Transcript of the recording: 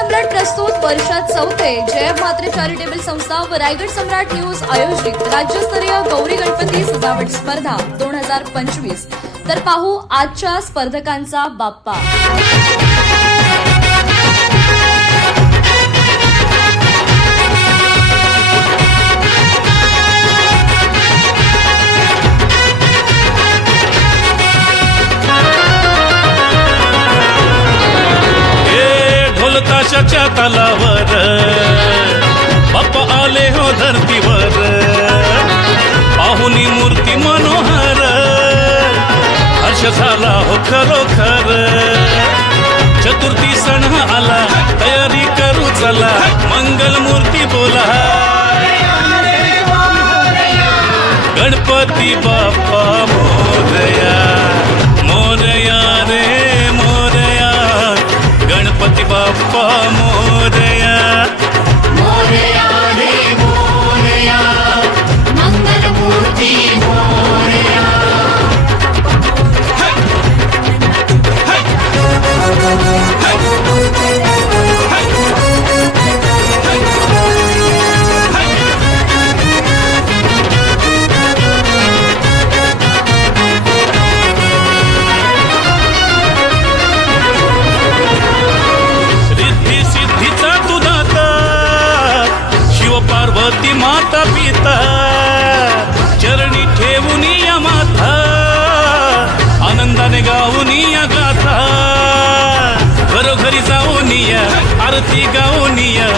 सम्राट प्रस्तुत वर्षात चौथे जय म्हात्रे चॅरिटेबल संस्था व रायगड सम्राट न्यूज आयोजित राज्यस्तरीय गौरी गणपती सजावट स्पर्धा 2025। तर पाहू आजच्या स्पर्धकांचा बाप्पा। ताशाच्या तालावर बाप्पा आले हो धरतीवर, पाहुनी मूर्ती मनोहर, हर्ष झाला हो खरोखर। चतुर्थी सण आला, तयारी करू चला, मंगल मूर्ती बोला, गणपती बाप्पा मोरया, मोरया रे मोरया, गणपती बाप्पा मोरया, मोरया रे मोरया, मंगल मूर्ती मोरया। पार्वती माता पिता चरणी ठेवून या माता, आनंदाने गाऊन या गाथा, घरोघरी जाऊन या आरती गाऊन या।